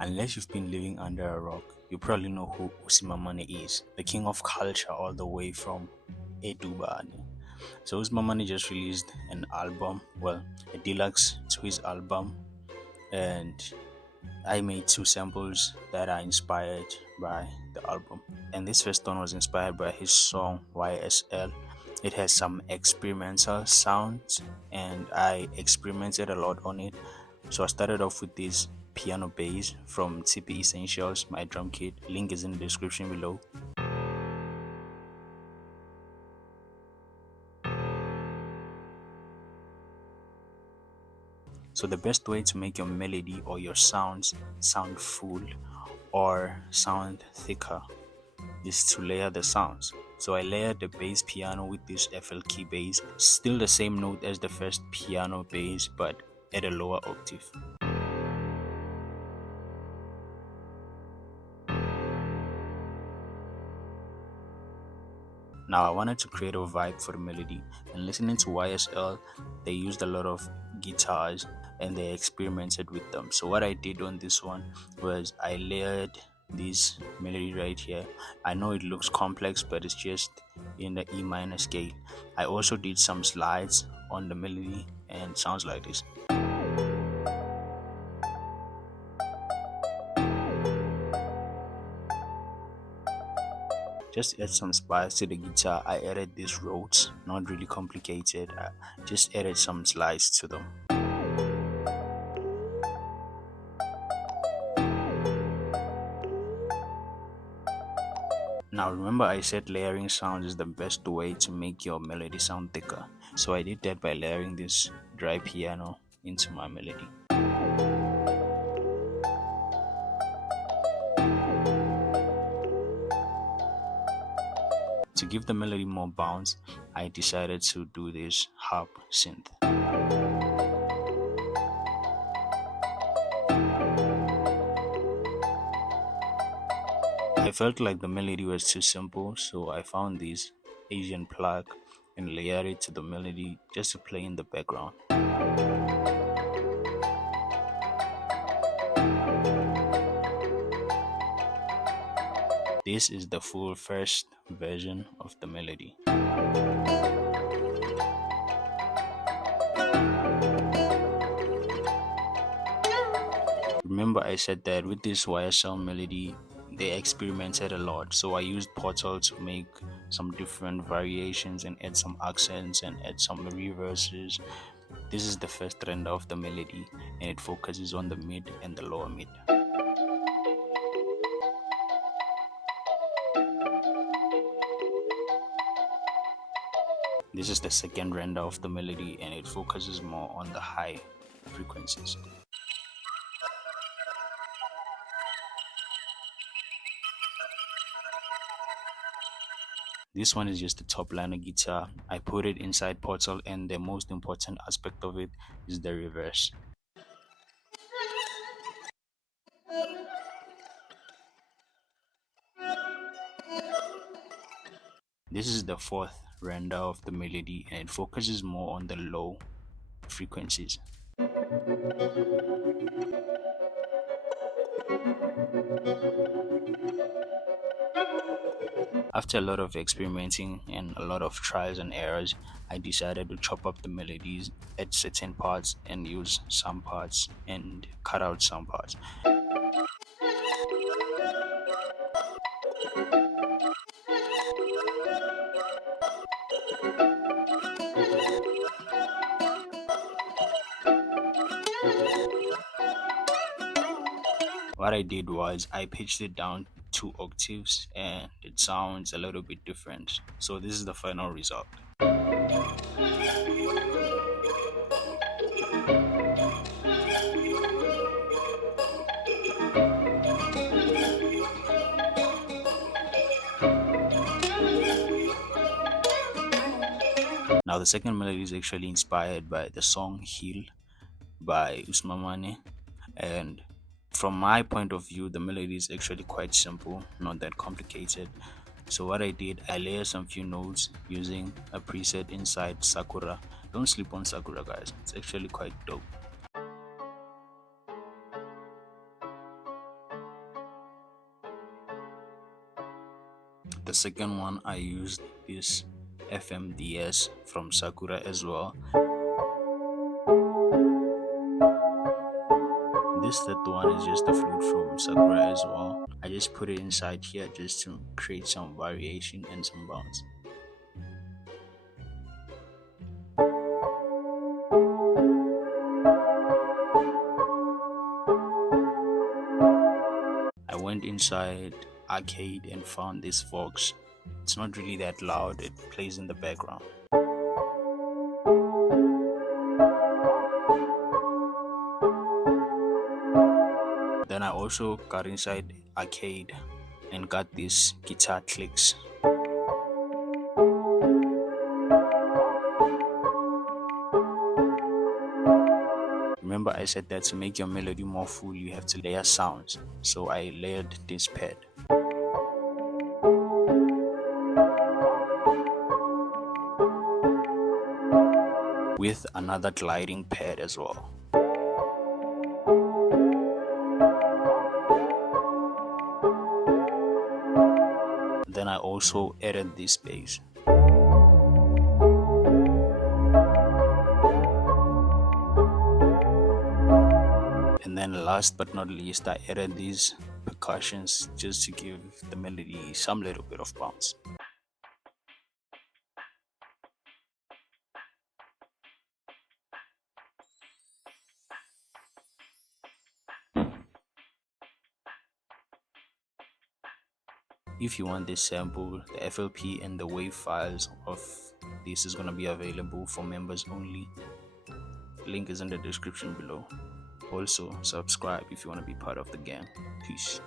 Unless you've been living under a rock, you probably know who Usimamane is, the king of culture all the way from Edubane. So Usimamane just released an album, well, a deluxe to his album, and I made two samples that are inspired by the album. And this first one was inspired by his song YSL. It has some experimental sounds, and I experimented a lot on it. So I started off with this piano bass from TP Essentials, my drum kit. Link is in the description below. So the best way to make your melody or your sounds sound full or sound thicker is to layer the sounds. So I layered the bass piano with this FL key bass, still the same note as the first piano bass but at a lower octave. Now I wanted to create a vibe for the melody, and listening to YSL, they used a lot of guitars and they experimented with them. So what I did on this one was I layered this melody right here. I know it looks complex, but it's just in the E minor scale. I also did some slides on the melody and it sounds like this. Just add some spice to the guitar. I added these Rhodes, not really complicated. I just added some slides to them. Now remember I said layering sounds is the best way to make your melody sound thicker. So I did that by layering this dry piano into my melody. To give the melody more bounce, I decided to do this harp synth. I felt like the melody was too simple, so I found this Asian plug and layered it to the melody just to play in the background. This is the full first version of the melody. Remember I said that with this YSL melody, they experimented a lot. So I used Portal to make some different variations and add some accents and add some reverses. This is the first render of the melody and it focuses on the mid and the lower mid. This is the second render of the melody and it focuses more on the high frequencies. This one is just a top liner guitar. I put it inside Portal and the most important aspect of it is the reverse. This is the fourth render of the melody and it focuses more on the low frequencies. After a lot of experimenting and a lot of trials and errors, I decided to chop up the melodies at certain parts and use some parts and cut out some parts. What I did was I pitched it down 2 octaves and it sounds a little bit different. So this is the final result. Now the second melody is actually inspired by the song Heal by Usimamane, and from my point of view the melody is actually quite simple, not that complicated. So what I did, I layered some few notes using a preset inside Sakura. Don't sleep on Sakura, guys, it's actually quite dope. The second one, I used this FMDS from Sakura as well. This third one is just the flute from Sakura as well. I just put it inside here just to create some variation and some bounce. I went inside arcade and found this Vox. It's not really that loud, it plays in the background. Then I also got inside arcade and got these guitar clicks. Remember I said that to make your melody more full you have to layer sounds, so I layered this pad. With another gliding pad as well. Then I also added this bass. And then last but not least, I added these percussions just to give the melody some little bit of bounce. If you want this sample, the FLP and the WAV files of this is going to be available for members only. Link is in the description below. Also, subscribe if you want to be part of the gang. Peace.